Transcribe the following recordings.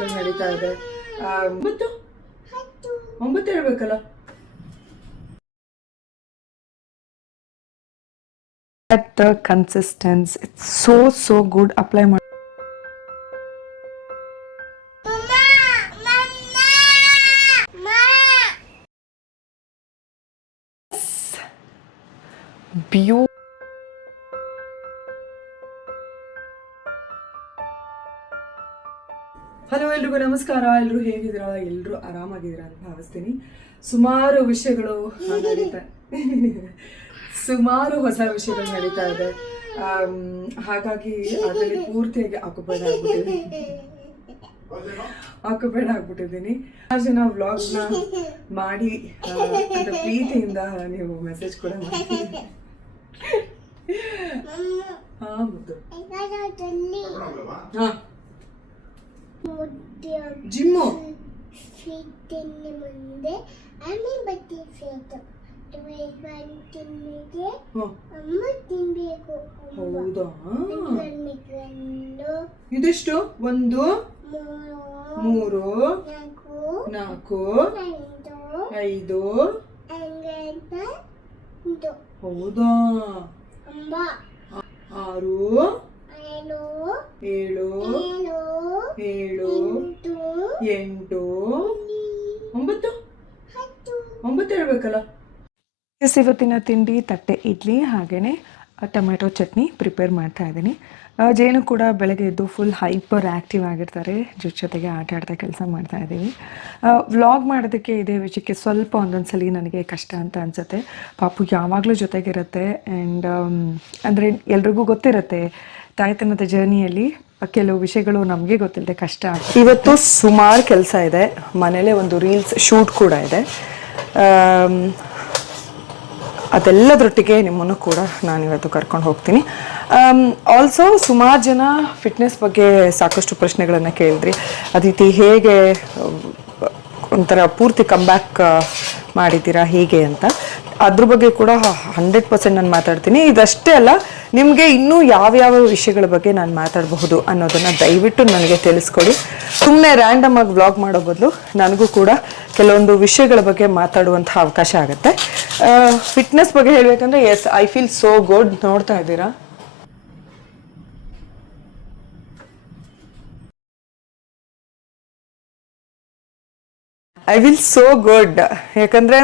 ವಿಷಯಗಳು ನಡೀತಾ ಇದೆ. 9 ಹೇಳ್ಬೇಕಲ್ಲ. At the consistency, it's so good. Apply ಮಾಡಿ. Beautiful. ಹಲೋ, ಎಲ್ರಿಗೂ ನಮಸ್ಕಾರ. ಎಲ್ಲರೂ ಹೇಗಿದ್ದೀರಾ? ಎಲ್ಲರೂ ಆರಾಮಾಗಿದ್ದೀರಾ ಅಂತ ಭಾವಿಸ್ತೀನಿ. ಸುಮಾರು ವಿಷಯಗಳು ನಡೀತಾ ಸುಮಾರು ಹೊಸ ವಿಷಯಗಳು ನಡೀತಾ ಇದೆ. ಹಾಗಾಗಿ ಅದರಲ್ಲಿ ಪೂರ್ತಿಯಾಗಿ ಆಕ್ಯುಪೈಡ್ ಆಗ್ಬಿಟ್ಟಿದ್ದೀನಿ. ಜನ ವ್ಲಾಗ್ನ ಮಾಡಿ ಅಂತ ಪ್ರೀತಿಯಿಂದ ನೀವು ಮೆಸೇಜ್ ಕೂಡ ಮಾಡ್ತೀವಿ. ಜಿಮ್ಮು ಮುಂದೆ ಹೌದಾ? ಇದೆಷ್ಟು? 1 3 4 5 ಹೌದಾ? 6 7 8 9 ಹೇಳ್ಬೇಕಲ್ಲ. ಇವತ್ತಿನ ತಿಂಡಿ ತಟ್ಟೆ ಇಡ್ಲಿ ಹಾಗೆಯೇ ಟೊಮೆಟೊ ಚಟ್ನಿ ಪ್ರಿಪೇರ್ ಮಾಡ್ತಾ ಇದ್ದೀನಿ. ಜೇನು ಕೂಡ ಬೆಳಗ್ಗೆ ಎದ್ದು ಫುಲ್ ಹೈಪರ್ ಆ್ಯಕ್ಟಿವ್ ಆಗಿರ್ತಾರೆ. ಜೊತೆಗೆ ಆಟ ಆಡ್ತಾ ಕೆಲಸ ಮಾಡ್ತಾ ಇದ್ದೀವಿ. ವ್ಲಾಗ್ ಮಾಡೋದಕ್ಕೆ ಇದೇ ವಿಷಯಕ್ಕೆ ಸ್ವಲ್ಪ ಒಂದೊಂದ್ಸಲಿ ನನಗೆ ಕಷ್ಟ ಅಂತ ಅನಿಸುತ್ತೆ. ಪಾಪು ಯಾವಾಗಲೂ ಜೊತೆಗಿರುತ್ತೆ. ಆ್ಯಂಡ್ ಅಂದರೆ ಎಲ್ರಿಗೂ ಗೊತ್ತಿರುತ್ತೆ ತಾಯ್ತನದ ಜರ್ನಿಯಲ್ಲಿ ಕೆಲವು ವಿಷಯಗಳು ನಮಗೆ ಗೊತ್ತಿಲ್ಲದೆ ಕಷ್ಟ ಆಗ್ತದೆ. ಇವತ್ತು ಸುಮಾರು ಕೆಲಸ ಇದೆ. ಮನೇಲೇ ಒಂದು ರೀಲ್ಸ್ ಶೂಟ್ ಕೂಡ ಇದೆ. ಅದೆಲ್ಲದರೊಟ್ಟಿಗೆ ನಿಮ್ಮನ್ನು ಕೂಡ ನಾನಿವತ್ತು ಕರ್ಕೊಂಡು ಹೋಗ್ತೀನಿ. ಆಲ್ಸೋ ಸುಮಾರು ಜನ ಫಿಟ್ನೆಸ್ ಬಗ್ಗೆ ಸಾಕಷ್ಟು ಪ್ರಶ್ನೆಗಳನ್ನು ಕೇಳಿದ್ರಿ. ಅದಿತಿ ಹೇಗೆ ಒಂಥರ ಪೂರ್ತಿ ಕಮ್ಬ್ಯಾಕ್ ಮಾಡಿದ್ದೀರಾ ಹೇಗೆ ಅಂತ. ಅದ್ರ ಬಗ್ಗೆ ಕೂಡ 100% ನಾನು ಮಾತಾಡ್ತೀನಿ. ಇದಷ್ಟೇ ಅಲ್ಲ, ನಿಮಗೆ ಇನ್ನೂ ಯಾವ್ಯಾವ ವಿಷಯಗಳ ಬಗ್ಗೆ ನಾನು ಮಾತಾಡಬಹುದು ಅನ್ನೋದನ್ನು ದಯವಿಟ್ಟು ನನಗೆ ತಿಳಿಸ್ಕೊಡಿ. ಸುಮ್ಮನೆ ರ್ಯಾಂಡಮ್ ಆಗಿ ವ್ಲಾಗ್ ಮಾಡೋ ಬದಲು ನನಗೂ ಕೂಡ ಕೆಲವೊಂದು ವಿಷಯಗಳ ಬಗ್ಗೆ ಮಾತಾಡುವಂಥ ಅವಕಾಶ ಆಗುತ್ತೆ. ಫಿಟ್ನೆಸ್ ಬಗ್ಗೆ ಹೇಳಬೇಕಂದ್ರೆ yes, I feel so good. ನೋಡ್ತಾ ಇದ್ದೀರಾ, ಐ ವಿಲ್ ಸೋ ಗುಡ್. ಯಾಕಂದರೆ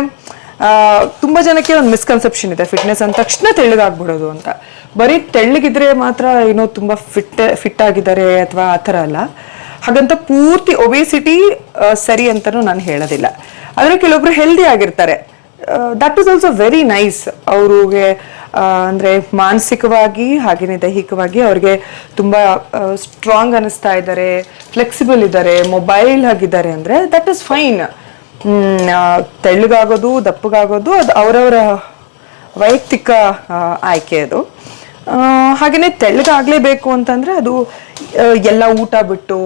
ತುಂಬ ಜನಕ್ಕೆ ಒಂದು ಮಿಸ್ಕನ್ಸೆಪ್ಷನ್ ಇದೆ, ಫಿಟ್ನೆಸ್ ಅಂದ ತಕ್ಷಣ ತೆಳ್ಳಗಾಗ್ಬಿಡೋದು ಅಂತ. ಬರೀ ತೆಳ್ಳಗಿದ್ರೆ ಮಾತ್ರ ಏನೋ ತುಂಬ ಫಿಟ್ ಆಗಿದ್ದಾರೆ ಅಥವಾ ಆ ಥರ ಅಲ್ಲ. ಹಾಗಂತ ಪೂರ್ತಿ ಒಬೇಸಿಟಿ ಸರಿ ಅಂತಲೂ ನಾನು ಹೇಳೋದಿಲ್ಲ. ಆದರೆ ಕೆಲವೊಬ್ರು ಹೆಲ್ದಿ ಆಗಿರ್ತಾರೆ. That is also very nice. ಅವ್ರಿಗೆ ಅಂದರೆ ಮಾನಸಿಕವಾಗಿ ಹಾಗೆಯೇ ದೈಹಿಕವಾಗಿ ಅವ್ರಿಗೆ ತುಂಬ ಸ್ಟ್ರಾಂಗ್ ಅನ್ನಿಸ್ತಾ ಇದ್ದಾರೆ, ಫ್ಲೆಕ್ಸಿಬಲ್ ಇದ್ದಾರೆ, ಮೊಬೈಲ್ ಆಗಿದ್ದಾರೆ ಅಂದರೆ ದಟ್ ಈಸ್ ಫೈನ್. ತೆಳ್ಳಗಾಗೋದು ದಪ್ಪಗಾಗೋದು ಅದು ಅವರವರ ವೈಯಕ್ತಿಕ ಆಯ್ಕೆ. ಅದು ಹಾಗೆಯೇ ತೆಳ್ಳಗಾಗಲೇಬೇಕು ಅಂತಂದರೆ ಅದು ಎಲ್ಲ ಊಟ ಬಿಟ್ಟು.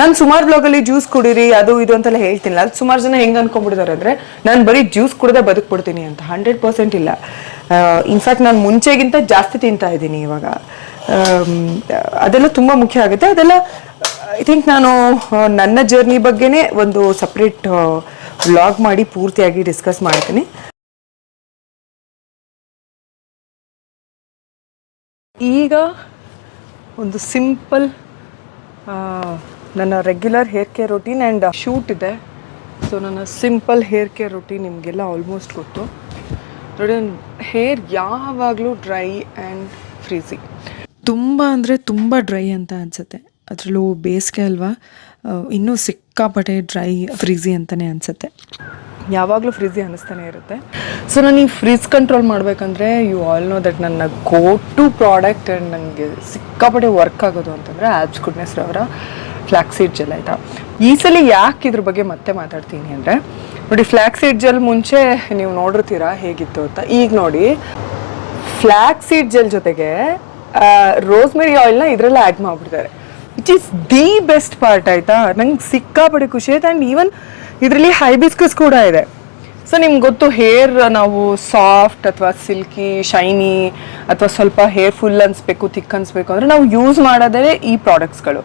ನಾನು ಸುಮಾರು ಬ್ಲಾಗಲ್ಲಿ ಜ್ಯೂಸ್ ಕುಡೀರಿ ಅದು ಇದು ಅಂತೆಲ್ಲ ಹೇಳ್ತೀನಿ. ಅದು ಸುಮಾರು ಜನ ಹೆಂಗೆ ಅನ್ಕೊಂಡ್ಬಿಟ್ಟಿದ್ದಾರೆ ಅಂದರೆ ನಾನು ಬರೀ ಜ್ಯೂಸ್ ಕುಡ್ದೆ ಬದುಕ್ಬಿಡ್ತೀನಿ ಅಂತ. 100% ಇಲ್ಲ. ಇನ್ಫ್ಯಾಕ್ಟ್ ನಾನು ಮುಂಚೆಗಿಂತ ಜಾಸ್ತಿ ತಿಂತಾ ಇದ್ದೀನಿ ಇವಾಗ. ಅದೆಲ್ಲ ತುಂಬ ಮುಖ್ಯ ಆಗುತ್ತೆ. ಅದೆಲ್ಲ ಐ ಥಿಂಕ್ ನಾನು ನನ್ನ ಜರ್ನಿ ಬಗ್ಗೆನೇ ಒಂದು ಸಪ್ರೇಟ್ ವ್ಲಾಗ್ ಮಾಡಿ ಪೂರ್ತಿಯಾಗಿ ಡಿಸ್ಕಸ್ ಮಾಡ್ತೀನಿ. ಈಗ ಒಂದು ಸಿಂಪಲ್ ನನ್ನ regular hair care routine and shoot ಇದೆ. ಸೊ ನನ್ನ ಸಿಂಪಲ್ ಹೇರ್ ಕೇರ್ ರೊಟೀನ್ ನಿಮಗೆಲ್ಲ ಆಲ್ಮೋಸ್ಟ್ ಗೊತ್ತು. ನೋಡಿ, ನನ್ನ ಹೇರ್ ಯಾವಾಗಲೂ ಡ್ರೈ ಆ್ಯಂಡ್ ಫ್ರೀಸಿ. ತುಂಬ ಅಂದರೆ ತುಂಬ ಡ್ರೈ ಅಂತ ಅನಿಸುತ್ತೆ. ಅದರಲ್ಲೂ ಬೇಸಿಗೆ ಅಲ್ವಾ, ಇನ್ನೂ ಸಿಕ್ಕಾಪಟ್ಟೆ ಡ್ರೈ ಫ್ರೀಸಿ ಅಂತಲೇ ಅನಿಸುತ್ತೆ. ಯಾವಾಗಲೂ ಫ್ರೀಸಿ ಅನ್ನಿಸ್ತಾನೆ ಇರುತ್ತೆ. ಸೊ ನಾನು ಈ ಫ್ರೀಸ್ ಕಂಟ್ರೋಲ್ ಮಾಡಬೇಕಂದ್ರೆ ಯು ಆಲ್ ನೋ ದಟ್ ನನ್ನ ಗೋ ಟು ಪ್ರಾಡಕ್ಟ್ ಆ್ಯಂಡ್ ನನಗೆ ಸಿಕ್ಕಾಪಟ್ಟೆ ವರ್ಕ್ ಆಗೋದು ಅಂತಂದರೆ ಆಬ್ಸ್ ಗುಡ್ನೆಸ್ ಅವರ ಫ್ಲ್ಯಾಕ್ಸೀಡ್ ಜೆಲ್. ಆಯಿತಾ, ಈ ಸಲ ಯಾಕೆ ಇದ್ರ ಬಗ್ಗೆ ಮತ್ತೆ ಮಾತಾಡ್ತೀನಿ ಅಂದರೆ, ನೋಡಿ ಫ್ಲ್ಯಾಕ್ಸೀಡ್ ಜೆಲ್ ಮುಂಚೆ ನೀವು ನೋಡಿರ್ತೀರಾ ಹೇಗಿತ್ತು ಅಂತ. ಈಗ ನೋಡಿ, ಫ್ಲ್ಯಾಕ್ಸೀಡ್ ಜೆಲ್ ಜೊತೆಗೆ ರೋಸ್ಮೆರಿ ಆಯಿಲ್ನ ಇದರಲ್ಲೇ ಆ್ಯಡ್ ಮಾಡಿಬಿಡ್ತಾರೆ, which is the best part. ಆಯಿತಾ, ನಂಗೆ ಸಿಕ್ಕಾಪಟ್ಟೆ ಖುಷಿ ಆಯ್ತು. ಆ್ಯಂಡ್ ಈವನ್ ಇದರಲ್ಲಿ ಹೈಬಿಸ್ಕಸ್ ಕೂಡ ಇದೆ. ಸೊ ನಿಮ್ಗೆ ಗೊತ್ತು, ಹೇರ್ ನಾವು ಸಾಫ್ಟ್ ಅಥವಾ ಸಿಲ್ಕಿ ಶೈನಿ ಅಥವಾ ಸ್ವಲ್ಪ ಹೇರ್ ಫುಲ್ ಅನಿಸ್ಬೇಕು, ಥಿಕ್ ಅನಿಸ್ಬೇಕು ಅಂದರೆ ನಾವು ಯೂಸ್ ಮಾಡೋದೇ ಈ ಪ್ರಾಡಕ್ಟ್ಸ್ಗಳು.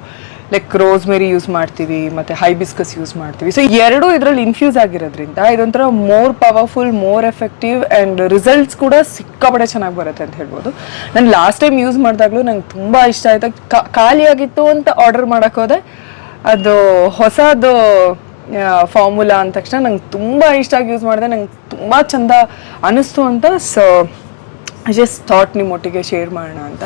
ಲೈಕ್ ರೋಸ್ಮೆರಿ ಯೂಸ್ ಮಾಡ್ತೀವಿ ಮತ್ತು ಹೈಬಿಸ್ಕಸ್ ಯೂಸ್ ಮಾಡ್ತೀವಿ. ಸೊ ಎರಡೂ ಇದರಲ್ಲಿ ಇನ್ಫ್ಯೂಸ್ ಆಗಿರೋದ್ರಿಂದ ಇದೊಂಥರ more powerful, more effective and results ಕೂಡ ಸಿಕ್ಕಾಪಟ್ಟೆ ಚೆನ್ನಾಗಿ ಬರುತ್ತೆ ಅಂತ ಹೇಳ್ಬೋದು. ನಾನು ಲಾಸ್ಟ್ ಟೈಮ್ ಯೂಸ್ ಮಾಡಿದಾಗಲೂ ನಂಗೆ ತುಂಬ ಇಷ್ಟ ಆಯಿತು. ಖಾಲಿಯಾಗಿತ್ತು ಅಂತ ಆರ್ಡರ್ ಮಾಡೋಕ್ಕೆ ಹೋದೆ, ಅದು ಹೊಸದು ಫಾರ್ಮುಲಾ ಅಂದ ತಕ್ಷಣ ನಂಗೆ ತುಂಬ ಇಷ್ಟ ಆಗಿ ಯೂಸ್ ಮಾಡಿದೆ, ನಂಗೆ ತುಂಬ ಚೆಂದ ಅನ್ನಿಸ್ತು ಅಂತ. ಸೊ ಐ ಜಸ್ಟ್ ಥಾಟ್ ನಿಮ್ಮೊಟ್ಟಿಗೆ ಶೇರ್ ಮಾಡೋಣ ಅಂತ.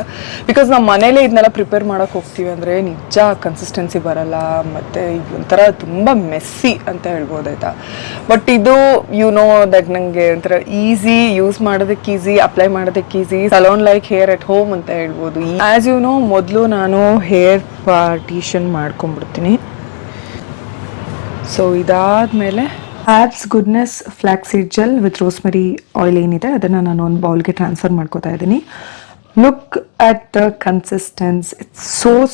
ಬಿಕಾಸ್ ನಾವು ಮನೇಲೇ ಇದನ್ನೆಲ್ಲ ಪ್ರಿಪೇರ್ ಮಾಡೋಕ್ಕೆ ಹೋಗ್ತೀವಿ ಅಂದರೆ ನಿಜ ಕನ್ಸಿಸ್ಟೆನ್ಸಿ ಬರೋಲ್ಲ, ಮತ್ತು ಒಂಥರ ತುಂಬ ಮೆಸ್ಸಿ ಅಂತ ಹೇಳ್ಬೋದಾಯ್ತಾ. ಬಟ್ ಇದು ದಟ್ ನನಗೆ ಒಂಥರ ಈಸಿ, ಯೂಸ್ ಮಾಡೋದಕ್ಕೆ ಈಸಿ, ಅಪ್ಲೈ ಮಾಡೋದಕ್ಕೆ easy, salon like hair at home ಅಂತ ಹೇಳ್ಬೋದು. ಆ್ಯಸ್ ಮೊದಲು ನಾನು ಹೇರ್ ಪಾರ್ಟಿಷನ್ ಮಾಡ್ಕೊಂಡ್ಬಿಡ್ತೀನಿ. ಸೊ ಇದಾದಮೇಲೆ ಆ್ಯಬ್ಸ್ goodness flaxseed gel with rosemary oil ಏನಿದೆ ಅದನ್ನು ನಾನು ಒಂದು ಬೌಲ್ಗೆ ಟ್ರಾನ್ಸ್ಫರ್ ಮಾಡ್ಕೋತಾ ಇದ್ದೀನಿ. Look at the consistency, it's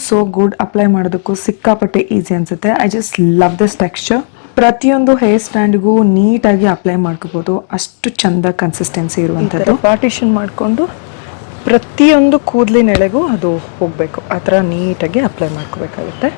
so good. Apply ಮಾಡೋದಕ್ಕೂ ಸಿಕ್ಕಾಪಟ್ಟೆ ಈಸಿ ಅನಿಸುತ್ತೆ. I just love this texture. ಪ್ರತಿಯೊಂದು ಹೇರ್ ಸ್ಟ್ಯಾಂಡ್ಗೂ ನೀಟಾಗಿ ಅಪ್ಲೈ ಮಾಡ್ಕೋಬೋದು, ಅಷ್ಟು ಚಂದ ಕನ್ಸಿಸ್ಟೆನ್ಸಿ ಇರುವಂಥದ್ದು. ಪಾರ್ಟಿಷನ್ ಮಾಡಿಕೊಂಡು ಪ್ರತಿಯೊಂದು ಕೂದಲಿನೆಳೆಗೂ ಅದು ಹೋಗಬೇಕು, ಆ ಥರ ನೀಟಾಗಿ ಅಪ್ಲೈ ಮಾಡ್ಕೋಬೇಕಾಗುತ್ತೆ.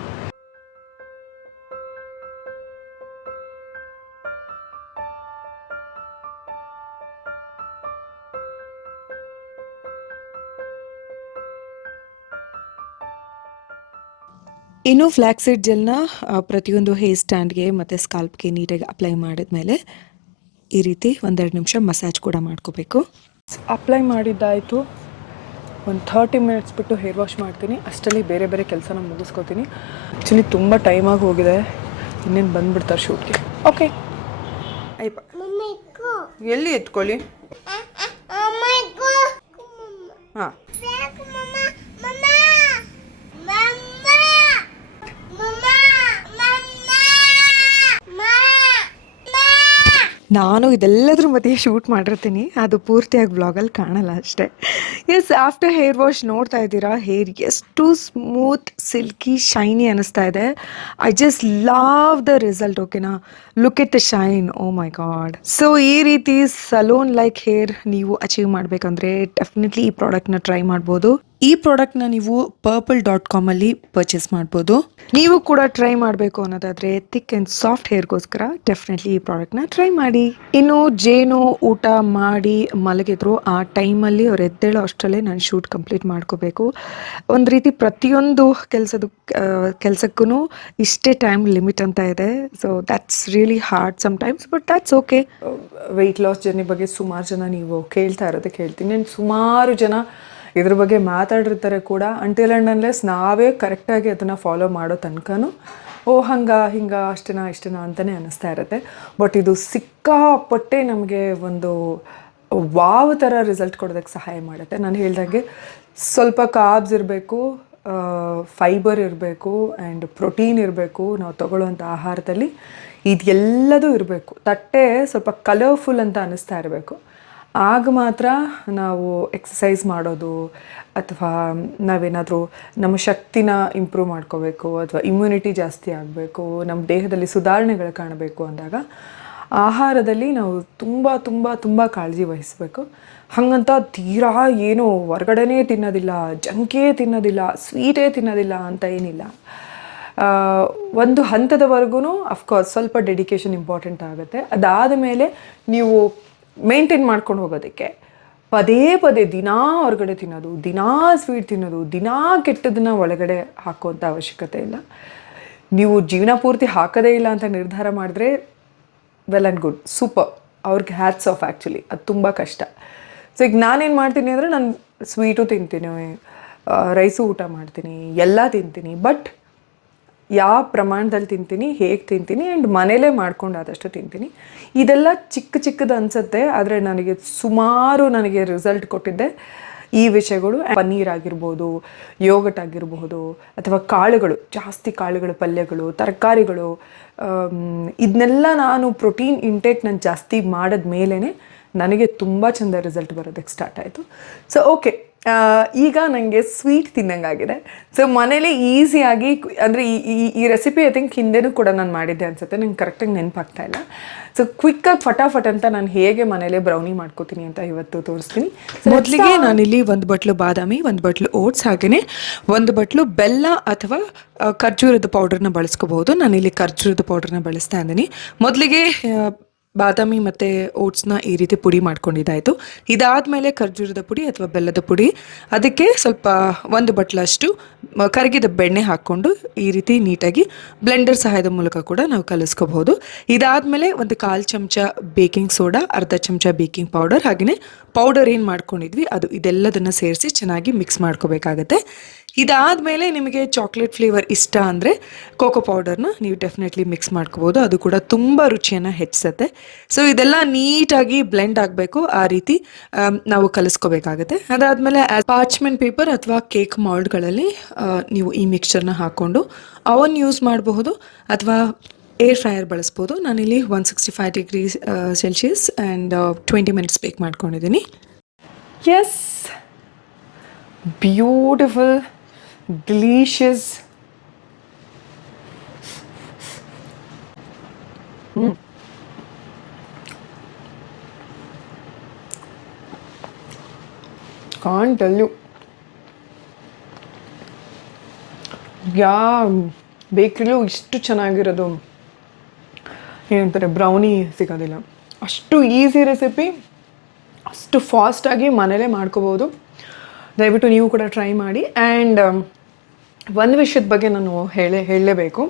ಇನ್ನು ಫ್ಲ್ಯಾಕ್ಸೀಡ್ ಜೆಲ್ನ ಪ್ರತಿಯೊಂದು ಹೇರ್ ಸ್ಟ್ಯಾಂಡ್ಗೆ ಮತ್ತು ಸ್ಕಾಲ್ಪ್ಗೆ ನೀಟಾಗಿ ಅಪ್ಲೈ ಮಾಡಿದ್ಮೇಲೆ ಈ ರೀತಿ 1-2 ನಿಮಿಷ ಮಸಾಜ್ ಕೂಡ ಮಾಡ್ಕೋಬೇಕು. ಅಪ್ಲೈ ಮಾಡಿದ್ದಾಯಿತು. ಒಂದು 30 ಮಿನಿಟ್ಸ್ ಬಿಟ್ಟು ಹೇರ್ ವಾಶ್ ಮಾಡ್ತೀನಿ. ಅಷ್ಟರಲ್ಲಿ ಬೇರೆ ಬೇರೆ ಕೆಲಸನ ಮುಗಿಸ್ಕೋತೀನಿ. ಆ್ಯಕ್ಚುಲಿ ತುಂಬ ಟೈಮಾಗಿ ಹೋಗಿದೆ, ಇನ್ನೇನು ಬಂದುಬಿಡ್ತಾರೆ ಶೂಟ್ಗೆ. ಓಕೆ ಅಯ್ಯಪ್ಪ, ಎಲ್ಲಿ ಎತ್ಕೊಳ್ಳಿ? ಹಾಂ, ನಾನು ಇದೆಲ್ಲದ್ರ ಮಧ್ಯೆ ಶೂಟ್ ಮಾಡಿರ್ತೀನಿ, ಅದು ಪೂರ್ತಿಯಾಗಿ ವ್ಲಾಗಲ್ಲಿ ಕಾಣಲ್ಲ ಅಷ್ಟೇ. ಎಸ್, ಆಫ್ಟರ್ ಹೇರ್ ವಾಶ್ ನೋಡ್ತಾ ಇದ್ದೀರಾ, ಹೇರ್ ಎಷ್ಟು ಸ್ಮೂತ್, ಸಿಲ್ಕಿ, ಶೈನಿ ಅನ್ನಿಸ್ತಾ ಇದೆ. I just love the result. ಓಕೆನಾ, look at the shine, oh my god. So ಈ ರೀತಿ ಸಲೂನ್ ಲೈಕ್ ಹೇರ್ ನೀವು ಅಚೀವ್ ಮಾಡಬೇಕಂದ್ರೆ ಡೆಫಿನೆಟ್ಲಿ ಈ ಪ್ರಾಡಕ್ಟ್ನ ಟ್ರೈ ಮಾಡ್ಬೋದು. ಈ ಪ್ರಾಡಕ್ಟ್ನ ನೀವು purple.com ಅಲ್ಲಿ ಪರ್ಚೇಸ್ ಮಾಡ್ಬೋದು. ನೀವು ಕೂಡ ಟ್ರೈ ಮಾಡಬೇಕು ಅನ್ನೋದಾದರೆ ಥಿಕ್ ಆ್ಯಂಡ್ ಸಾಫ್ಟ್ ಹೇರ್ಗೋಸ್ಕರ ಡೆಫಿನೆಟ್ಲಿ ಈ ಪ್ರಾಡಕ್ಟ್ನ ಟ್ರೈ ಮಾಡಿ. ಇನ್ನು ಜೇನು ಊಟ ಮಾಡಿ ಮಲಗಿದ್ರು ಆ ಟೈಮಲ್ಲಿ ಅವ್ರು ಎದ್ದೇಳೋ ಅಷ್ಟರಲ್ಲೇ ನಾನು ಶೂಟ್ ಕಂಪ್ಲೀಟ್ ಮಾಡ್ಕೋಬೇಕು. ಒಂದು ರೀತಿ ಪ್ರತಿಯೊಂದು ಕೆಲಸಕ್ಕೂ ಇಷ್ಟೇ ಟೈಮ್ ಲಿಮಿಟ್ ಅಂತ ಇದೆ. So that's really hard sometimes, but that's okay. Weight loss journey ಬಗ್ಗೆ ಸುಮಾರು ಜನ ನೀವು ಕೇಳ್ತಾ ಇರೋದಕ್ಕೆ ಹೇಳ್ತೀನಿ. ನಾನು ಸುಮಾರು ಜನ ಇದ್ರ ಬಗ್ಗೆ ಮಾತಾಡಿರ್ತಾರೆ ಕೂಡ. ಅಂಟಿಲ್ ಆ್ಯಂಡ್ ಅನ್ಲೆಸ್ ನಾವೇ ಕರೆಕ್ಟಾಗಿ ಅದನ್ನು ಫಾಲೋ ಮಾಡೋ ತನಕನೂ ಹಿಂಗೆ ಅಷ್ಟೇನಾ ಇಷ್ಟೇನಾ ಅಂತಲೇ ಅನ್ನಿಸ್ತಾ ಇರುತ್ತೆ. ಬಟ್ ಇದು ಸಿಕ್ಕಾಪಟ್ಟೆ ನಮಗೆ ಒಂದು ವಾವ್ ಥರ ರಿಸಲ್ಟ್ ಕೊಡೋದಕ್ಕೆ ಸಹಾಯ ಮಾಡುತ್ತೆ. ನಾನು ಹೇಳ್ದಂಗೆ ಸ್ವಲ್ಪ ಕಾರ್ಬ್ಸ್ ಇರಬೇಕು, ಫೈಬರ್ ಇರಬೇಕು ಆ್ಯಂಡ್ ಪ್ರೋಟೀನ್ ಇರಬೇಕು. ನಾವು ತೊಗೊಳ್ಳೋವಂಥ ಆಹಾರದಲ್ಲಿ ಇದೆಲ್ಲದೂ ಇರಬೇಕು. ತಟ್ಟೆ ಸ್ವಲ್ಪ ಕಲರ್ಫುಲ್ ಅಂತ ಅನ್ನಿಸ್ತಾ ಇರಬೇಕು. ಆಗ ಮಾತ್ರ ನಾವು ಎಕ್ಸಸೈಸ್ ಮಾಡೋದು ಅಥವಾ ನಾವೇನಾದರೂ ನಮ್ಮ ಶಕ್ತಿನ ಇಂಪ್ರೂವ್ ಮಾಡ್ಕೋಬೇಕು ಅಥವಾ ಇಮ್ಯುನಿಟಿ ಜಾಸ್ತಿ ಆಗಬೇಕು, ನಮ್ಮ ದೇಹದಲ್ಲಿ ಸುಧಾರಣೆಗಳು ಕಾಣಬೇಕು ಅಂದಾಗ ಆಹಾರದಲ್ಲಿ ನಾವು ತುಂಬ ತುಂಬ ತುಂಬ ಕಾಳಜಿ ವಹಿಸಬೇಕು. ಹಾಗಂತ ತೀರಾ ಏನು ಹೊರಗಡೆನೇ ತಿನ್ನೋದಿಲ್ಲ, ಜಂಕೇ ತಿನ್ನೋದಿಲ್ಲ, ಸ್ವೀಟೇ ತಿನ್ನೋದಿಲ್ಲ ಅಂತ ಏನಿಲ್ಲ. ಒಂದು ಹಂತದವರೆಗೂ ಅಫ್ಕೋರ್ಸ್ ಸ್ವಲ್ಪ ಡೆಡಿಕೇಶನ್ ಇಂಪಾರ್ಟೆಂಟ್ ಆಗುತ್ತೆ. ಅದಾದ ಮೇಲೆ ನೀವು ಮೇಂಟೈನ್ ಮಾಡ್ಕೊಂಡು ಹೋಗೋದಕ್ಕೆ ಪದೇ ದಿನಾ ಹೊರಗಡೆ ತಿನ್ನೋದು, ದಿನಾ ಸ್ವೀಟ್ ತಿನ್ನೋದು, ದಿನಾ ಕೆಟ್ಟದನ್ನ ಒಳಗಡೆ ಹಾಕುವಂಥ ಅವಶ್ಯಕತೆ ಇಲ್ಲ. ನೀವು ಜೀವನ ಪೂರ್ತಿ ಹಾಕೋದೇ ಇಲ್ಲ ಅಂತ ನಿರ್ಧಾರ ಮಾಡಿದ್ರೆ ವೆಲ್ ಆ್ಯಂಡ್ ಗುಡ್, ಸೂಪರ್, ಅವ್ರಿಗೆ ಹ್ಯಾಟ್ಸ್ ಆಫ್. ಆ್ಯಕ್ಚುಲಿ ಅದು ತುಂಬ ಕಷ್ಟ. ಸೊ ಈಗ ನಾನೇನು ಮಾಡ್ತೀನಿ ಅಂದರೆ ನಾನು ಸ್ವೀಟು ತಿಂತೀನಿ, ರೈಸು ಊಟ ಮಾಡ್ತೀನಿ, ಎಲ್ಲ ತಿಂತೀನಿ. ಬಟ್ ಯಾವ ಪ್ರಮಾಣದಲ್ಲಿ ತಿಂತೀನಿ, ಹೇಗೆ ತಿಂತೀನಿ ಆ್ಯಂಡ್ ಮನೇಲೇ ಮಾಡ್ಕೊಂಡು ಆದಷ್ಟು ತಿಂತೀನಿ. ಇದೆಲ್ಲ ಚಿಕ್ಕದು ಅನಿಸುತ್ತೆ, ಆದರೆ ನನಗೆ ರಿಸಲ್ಟ್ ಕೊಟ್ಟಿದ್ದೆ ಈ ವಿಷಯಗಳು. ಪನ್ನೀರ್ ಆಗಿರ್ಬೋದು, ಯೋಗಟ್ ಆಗಿರ್ಬೋದು, ಅಥವಾ ಕಾಳುಗಳು, ಜಾಸ್ತಿ ಕಾಳುಗಳು, ಪಲ್ಯಗಳು, ತರಕಾರಿಗಳು, ಇದನ್ನೆಲ್ಲ ನಾನು ಪ್ರೋಟೀನ್ ಇಂಟೇಕ್ ಜಾಸ್ತಿ ಮಾಡಿದ ಮೇಲೇ ನನಗೆ ತುಂಬ ಚೆಂದ ರಿಸಲ್ಟ್ ಬರೋದಕ್ಕೆ ಸ್ಟಾರ್ಟ್ ಆಯಿತು. ಸೊ ಓಕೆ, ಈಗ ನನಗೆ ಸ್ವೀಟ್ ತಿನ್ನಂಗಾಗಿದೆ. ಸೊ ಮನೇಲಿ ಈಸಿಯಾಗಿ ಅಂದರೆ ಈ ರೆಸಿಪಿ ಐ ಥಿಂಕ್ ಹಿಂದೆನೂ ಕೂಡ ನಾನು ಮಾಡಿದ್ದೆ ಅನಿಸುತ್ತೆ, ನಂಗೆ ಕರೆಕ್ಟಾಗಿ ನೆನಪಾಗ್ತಾ ಇಲ್ಲ. ಸೊ ಕ್ವಿಕ್ಕಾಗಿ ಫಟಾಫಟ್ ಅಂತ ನಾನು ಹೇಗೆ ಮನೇಲೆ ಬ್ರೌನಿ ಮಾಡ್ಕೋತೀನಿ ಅಂತ ಇವತ್ತು ತೋರಿಸ್ತೀನಿ. ಮೊದಲಿಗೆ ನಾನಿಲ್ಲಿ 1 ಬಟ್ಲು ಬಾದಾಮಿ, 1 ಬಟ್ಲು ಓಟ್ಸ್, ಹಾಗೆಯೇ 1 ಬಟ್ಲು ಬೆಲ್ಲ ಅಥವಾ ಖರ್ಜೂರದ ಪೌಡರ್ನ ಬಳಸ್ಕೋಬಹುದು. ನಾನಿಲ್ಲಿ ಖರ್ಜೂರದ ಪೌಡರ್ನ ಬಳಸ್ತಾ ಇದ್ದೀನಿ. ಮೊದಲಿಗೆ ಬಾದಾಮಿ ಮತ್ತು ಓಟ್ಸ್ನ ಈ ರೀತಿ ಪುಡಿ ಮಾಡ್ಕೊಂಡಿದ್ದಾಯಿತು. ಇದಾದಮೇಲೆ ಖರ್ಜೂರದ ಪುಡಿ ಅಥವಾ ಬೆಲ್ಲದ ಪುಡಿ, ಅದಕ್ಕೆ ಸ್ವಲ್ಪ 1 ಬಟ್ಲಷ್ಟು ಕರಗಿದ ಬೆಣ್ಣೆ ಹಾಕ್ಕೊಂಡು ಈ ರೀತಿ ನೀಟಾಗಿ ಬ್ಲೆಂಡರ್ ಸಹಾಯದ ಮೂಲಕ ಕೂಡ ನಾವು ಕಲಿಸ್ಕೋಬಹುದು. ಇದಾದಮೇಲೆ 1/4 ಚಮಚ ಬೇಕಿಂಗ್ ಸೋಡಾ, ಅರ್ಧ ಚಮಚ ಬೇಕಿಂಗ್ ಪೌಡರ್, ಹಾಗೆಯೇ ಪೌಡರ್ ಏನು ಮಾಡ್ಕೊಂಡಿದ್ವಿ ಅದು ಇದೆಲ್ಲದನ್ನು ಸೇರಿಸಿ ಚೆನ್ನಾಗಿ ಮಿಕ್ಸ್ ಮಾಡ್ಕೋಬೇಕಾಗತ್ತೆ. ಇದಾದಮೇಲೆ ನಿಮಗೆ ಚಾಕ್ಲೇಟ್ ಫ್ಲೇವರ್ ಇಷ್ಟ ಅಂದರೆ ಕೋಕೋ ಪೌಡರ್ನ ನೀವು ಡೆಫಿನೆಟ್ಲಿ ಮಿಕ್ಸ್ ಮಾಡ್ಕೋಬೋದು, ಅದು ಕೂಡ ತುಂಬ ರುಚಿಯನ್ನು ಹೆಚ್ಚಿಸುತ್ತೆ. ಸೊ ಇದೆಲ್ಲ ನೀಟಾಗಿ ಬ್ಲೆಂಡ್ ಆಗಬೇಕು, ಆ ರೀತಿ ನಾವು ಕಲಿಸ್ಕೋಬೇಕಾಗುತ್ತೆ. ಅದಾದಮೇಲೆ ಪಾರ್ಚ್ಮೆಂಟ್ ಪೇಪರ್ ಅಥವಾ ಕೇಕ್ ಮೌಲ್ಡ್ಗಳಲ್ಲಿ ನೀವು ಈ ಮಿಕ್ಸ್ಚರ್ನ ಹಾಕ್ಕೊಂಡು ಅವನ್ ಯೂಸ್ ಮಾಡಬಹುದು ಅಥವಾ ಏರ್ ಫ್ರೈಯರ್ ಬಳಸ್ಬೋದು. ನಾನಿಲ್ಲಿ 165 degree Celsius and 20 minutes bake ಮಾಡ್ಕೊಂಡಿದ್ದೀನಿ. Yes, beautiful, delicious. Can't tell you, ಯಾವ ಬೇಕ್ರಿಲೂ ಇಷ್ಟು ಚೆನ್ನಾಗಿರೋದು ಏನಂತಾರೆ ಬ್ರೌನಿ ಸಿಗೋದಿಲ್ಲ. ಅಷ್ಟು ಈಸಿ ರೆಸಿಪಿ, ಅಷ್ಟು ಫಾಸ್ಟಾಗಿ ಮನೇಲೇ ಮಾಡ್ಕೋಬೋದು. ದಯವಿಟ್ಟು ನೀವು ಕೂಡ ಟ್ರೈ ಮಾಡಿ. ಆ್ಯಂಡ್ ಒಂದು ವಿಷಯದ ಬಗ್ಗೆ ನಾನು ಹೇಳಲೇಬೇಕು.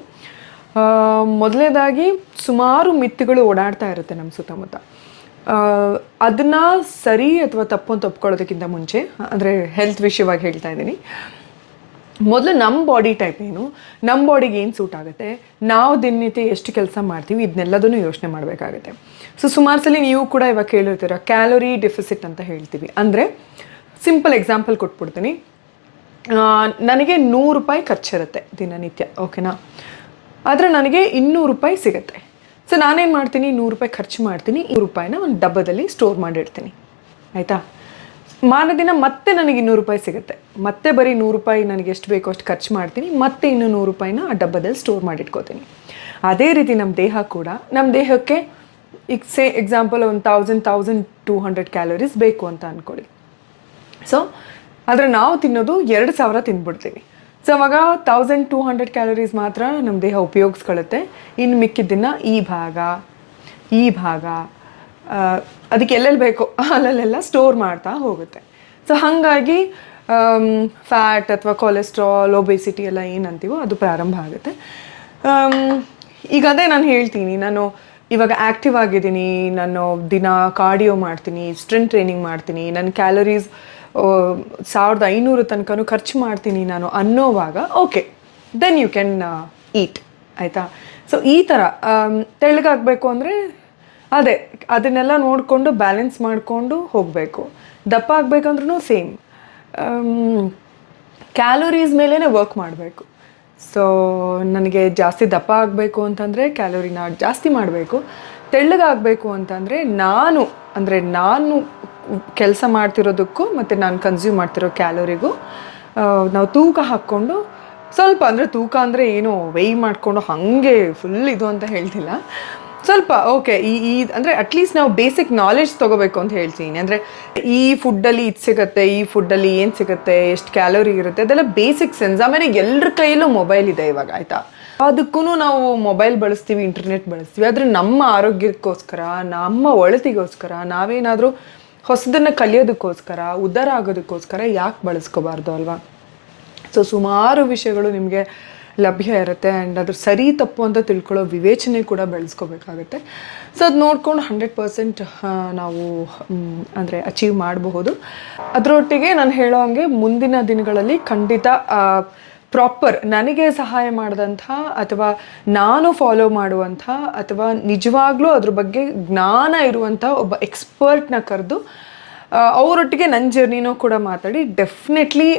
ಮೊದಲನೇದಾಗಿ ಸುಮಾರು ಮಿತ್ತುಗಳು ಓಡಾಡ್ತಾ ಇರುತ್ತೆ ನಮ್ಮ ಸುತ್ತಮುತ್ತ. ಅದನ್ನು ಸರಿ ಅಥವಾ ತಪ್ಪು ಅಂತ ಒಪ್ಕೊಳ್ಳೋದಕ್ಕಿಂತ ಮುಂಚೆ, ಅಂದರೆ ಹೆಲ್ತ್ ವಿಷಯವಾಗಿ ಹೇಳ್ತಾ ಇದ್ದೀನಿ, ಮೊದಲು ನಮ್ಮ ಬಾಡಿ ಟೈಪ್ ಏನು, ನಮ್ಮ ಬಾಡಿಗೆ ಏನು ಸೂಟ್ ಆಗುತ್ತೆ, ನಾವು ದಿನನಿತ್ಯ ಎಷ್ಟು ಕೆಲಸ ಮಾಡ್ತೀವಿ, ಇದನ್ನೆಲ್ಲದನ್ನು ಯೋಚನೆ ಮಾಡಬೇಕಾಗುತ್ತೆ. ಸೊ ಸುಮಾರು ಸಲ ನೀವು ಕೂಡ ಇವಾಗ ಕೇಳಿರ್ತೀರ ಕ್ಯಾಲೋರಿ ಡೆಫಿಸಿಟ್ ಅಂತ ಹೇಳ್ತೀವಿ. ಅಂದರೆ ಸಿಂಪಲ್ ಎಕ್ಸಾಂಪಲ್ ಕೊಟ್ಬಿಡ್ತೀನಿ. ನನಗೆ 100 ರೂಪಾಯಿ ಖರ್ಚಿರುತ್ತೆ ದಿನನಿತ್ಯ, ಓಕೆನಾ? ಆದರೆ ನನಗೆ 200 ರೂಪಾಯಿ ಸಿಗುತ್ತೆ. ಸೊ ನಾನೇನು ಮಾಡ್ತೀನಿ, 100 ರೂಪಾಯಿ ಖರ್ಚು ಮಾಡ್ತೀನಿ, 200 ರೂಪಾಯಿನ ಒಂದು ಡಬ್ಬದಲ್ಲಿ ಸ್ಟೋರ್ ಮಾಡಿಡ್ತೀನಿ, ಆಯಿತಾ? ಮಾರನೇ ಮತ್ತೆ ನನಗೆ 200 ರೂಪಾಯಿ ಸಿಗುತ್ತೆ. ಮತ್ತೆ ಬರೀ 100 ರೂಪಾಯಿ ನನಗೆ ಎಷ್ಟು ಬೇಕೋ ಅಷ್ಟು ಖರ್ಚು ಮಾಡ್ತೀನಿ, ಮತ್ತೆ ಇನ್ನೂ 100 ರೂಪಾಯಿನ ಆ ಡಬ್ಬದಲ್ಲಿ ಸ್ಟೋರ್ ಮಾಡಿಟ್ಕೋತೀನಿ. ಅದೇ ರೀತಿ ನಮ್ಮ ದೇಹ ಕೂಡ, ನಮ್ಮ ದೇಹಕ್ಕೆ ಈಗ ಎಕ್ಸಾಂಪಲ್ 1200 ಕ್ಯಾಲೋರೀಸ್ ಬೇಕು ಅಂತ ಅಂದ್ಕೊಳ್ಳಿ. ಸೊ ಆದರೆ ನಾವು ತಿನ್ನೋದು 2000 ತಿಂದ್ಬಿಡ್ತೀವಿ. ಸೊ ಅವಾಗ 1200 ಕ್ಯಾಲೋರೀಸ್ ಮಾತ್ರ ನಮ್ಮ ದೇಹ ಉಪಯೋಗಿಸ್ಕೊಳ್ಳುತ್ತೆ. ಇನ್ನು ಮಿಕ್ಕಿದ್ದನ್ನು ಈ ಭಾಗ ಅದಕ್ಕೆ ಎಲ್ಲೆಲ್ಲಿ ಬೇಕೋ ಅಲ್ಲೆಲ್ಲ ಸ್ಟೋರ್ ಮಾಡ್ತಾ ಹೋಗುತ್ತೆ. ಸೊ ಹಾಗಾಗಿ ಫ್ಯಾಟ್ ಅಥವಾ ಕೊಲೆಸ್ಟ್ರಾಲ್, ಒಬೆಸಿಟಿ ಎಲ್ಲ ಏನಂತೀವೋ ಅದು ಪ್ರಾರಂಭ ಆಗುತ್ತೆ. ಈಗ ಅದೇ ನಾನು ಹೇಳ್ತೀನಿ, ನಾನು ಇವಾಗ ಆ್ಯಕ್ಟಿವ್ ಆಗಿದ್ದೀನಿ, ನಾನು ದಿನ ಕಾರ್ಡಿಯೋ ಮಾಡ್ತೀನಿ, ಸ್ಟ್ರೆಂತ್ ಟ್ರೈನಿಂಗ್ ಮಾಡ್ತೀನಿ, ನನ್ನ ಕ್ಯಾಲೋರೀಸ್ 1500 ತನಕನೂ ಖರ್ಚು ಮಾಡ್ತೀನಿ ನಾನು ಅನ್ನೋವಾಗ okay, then you can eat, ಆಯಿತಾ? ಸೊ ಈ ಥರ ತೆಳ್ಳಗಾಗಬೇಕು ಅಂದರೆ ಅದೇ ಅದನ್ನೆಲ್ಲ ನೋಡಿಕೊಂಡು ಬ್ಯಾಲೆನ್ಸ್ ಮಾಡಿಕೊಂಡು ಹೋಗಬೇಕು. ದಪ್ಪ ಆಗಬೇಕಂದ್ರೂ ಸೇಮ್ ಕ್ಯಾಲೋರೀಸ್ ಮೇಲೇ ವರ್ಕ್ ಮಾಡಬೇಕು. ಸೊ ನನಗೆ ಜಾಸ್ತಿ ದಪ್ಪ ಆಗಬೇಕು ಅಂತಂದರೆ ಕ್ಯಾಲೋರಿನ ಜಾಸ್ತಿ ಮಾಡಬೇಕು. ತೆಳ್ಳಗಾಗಬೇಕು ಅಂತಂದರೆ ನಾನು ಕೆಲಸ ಮಾಡ್ತಿರೋದಕ್ಕೂ ಮತ್ತು ನಾನು ಕನ್ಸ್ಯೂಮ್ ಮಾಡ್ತಿರೋ ಕ್ಯಾಲೋರಿಗೂ ನಾವು ತೂಕ ಹಾಕ್ಕೊಂಡು ಸ್ವಲ್ಪ, ಅಂದರೆ ತೂಕ ಅಂದರೆ ಏನೋ ವೆಯ್ ಮಾಡಿಕೊಂಡು ಹಾಗೆ ಫುಲ್ ಇದು ಅಂತ ಹೇಳ್ತಿಲ್ಲ, ಸ್ವಲ್ಪ ಓಕೆ ಈ ಅಂದರೆ ಅಟ್ಲೀಸ್ಟ್ ನಾವು ಬೇಸಿಕ್ ನಾಲೆಡ್ಜ್ ತೊಗೋಬೇಕು ಅಂತ ಹೇಳ್ತೀನಿ. ಅಂದರೆ ಈ ಫುಡ್ಡಲ್ಲಿ ಇದು ಸಿಗುತ್ತೆ, ಈ ಫುಡ್ಡಲ್ಲಿ ಏನು ಸಿಗುತ್ತೆ, ಎಷ್ಟು ಕ್ಯಾಲೋರಿ ಇರುತ್ತೆ, ಅದೆಲ್ಲ ಬೇಸಿಕ್ ಸೆನ್ಸ್. ಆಮೇಲೆ ಎಲ್ಲರ ಕೈಯಲ್ಲೂ ಮೊಬೈಲ್ ಇದೆ ಇವಾಗ, ಆಯಿತಾ? ಅದಕ್ಕೂ ನಾವು ಮೊಬೈಲ್ ಬಳಸ್ತೀವಿ, ಇಂಟರ್ನೆಟ್ ಬಳಸ್ತೀವಿ. ಆದರೆ ನಮ್ಮ ಆರೋಗ್ಯಕ್ಕೋಸ್ಕರ, ನಮ್ಮ ಒಳಿತಿಗೋಸ್ಕರ, ನಾವೇನಾದರೂ ಹೊಸದನ್ನು ಕಲಿಯೋದಕ್ಕೋಸ್ಕರ, ಉದ್ಧಾರ ಆಗೋದಕ್ಕೋಸ್ಕರ ಯಾಕೆ ಬಳಸ್ಕೋಬಾರ್ದು ಅಲ್ವಾ? ಸೊ ಸುಮಾರು ವಿಷಯಗಳು ನಿಮಗೆ ಲಭ್ಯ ಇರುತ್ತೆ. ಆ್ಯಂಡ್ ಅದ್ರ ಸರಿ ತಪ್ಪು ಅಂತ ತಿಳ್ಕೊಳ್ಳೋ ವಿವೇಚನೆ ಕೂಡ ಬೆಳೆಸ್ಕೋಬೇಕಾಗುತ್ತೆ. ಸೊ ಅದು ನೋಡ್ಕೊಂಡು 100% ನಾವು ಅಂದರೆ ಅಚೀವ್ ಮಾಡಬಹುದು. ಅದರೊಟ್ಟಿಗೆ ನಾನು ಹೇಳೋ ಹಾಗೆ ಮುಂದಿನ ದಿನಗಳಲ್ಲಿ ಖಂಡಿತ ಪ್ರಾಪರ್ ನನಗೆ ಸಹಾಯ ಮಾಡಿದಂಥ ಅಥವಾ ನಾನು ಫಾಲೋ ಮಾಡುವಂಥ ಅಥವಾ ನಿಜವಾಗ್ಲೂ ಅದ್ರ ಬಗ್ಗೆ ಜ್ಞಾನ ಇರುವಂಥ ಒಬ್ಬ ಎಕ್ಸ್ಪರ್ಟ್ನ ಕರೆದು ಅವರೊಟ್ಟಿಗೆ ನನ್ನ ಜರ್ನಿನೂ ಕೂಡ ಮಾತಾಡಿ. ಡೆಫಿನೆಟ್ಲಿ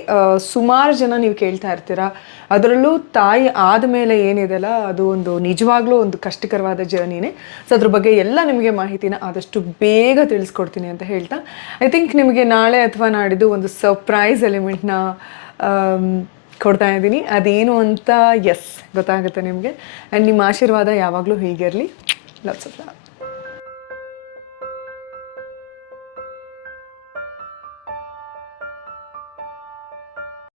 ಸುಮಾರು ಜನ ನೀವು ಕೇಳ್ತಾ ಇರ್ತೀರಾ, ಅದರಲ್ಲೂ ತಾಯಿ ಆದಮೇಲೆ ಏನಿದೆಯಲ್ಲ ಅದು ಒಂದು ನಿಜವಾಗ್ಲೂ ಒಂದು ಕಷ್ಟಕರವಾದ ಜರ್ನಿನೇ. ಸೊ ಅದ್ರ ಬಗ್ಗೆ ಎಲ್ಲ ನಿಮಗೆ ಮಾಹಿತಿನ ಆದಷ್ಟು ಬೇಗ ತಿಳಿಸ್ಕೊಡ್ತೀನಿ ಅಂತ ಹೇಳ್ತಾ, ಐ ಥಿಂಕ್ ನಿಮಗೆ ನಾಳೆ ಅಥವಾ ನಾಡಿದ್ದು ಒಂದು ಸರ್ಪ್ರೈಸ್ ಎಲಿಮೆಂಟ್ನ ಕೊಡ್ತಾ ಇದ್ದೀನಿ. ಅದೇನು ಅಂತ ಗೊತ್ತಾಗುತ್ತೆ ನಿಮಗೆ. ಆ್ಯಂಡ್ ನಿಮ್ಮ ಆಶೀರ್ವಾದ ಯಾವಾಗಲೂ ಹೀಗಿರಲಿ. Loves of love.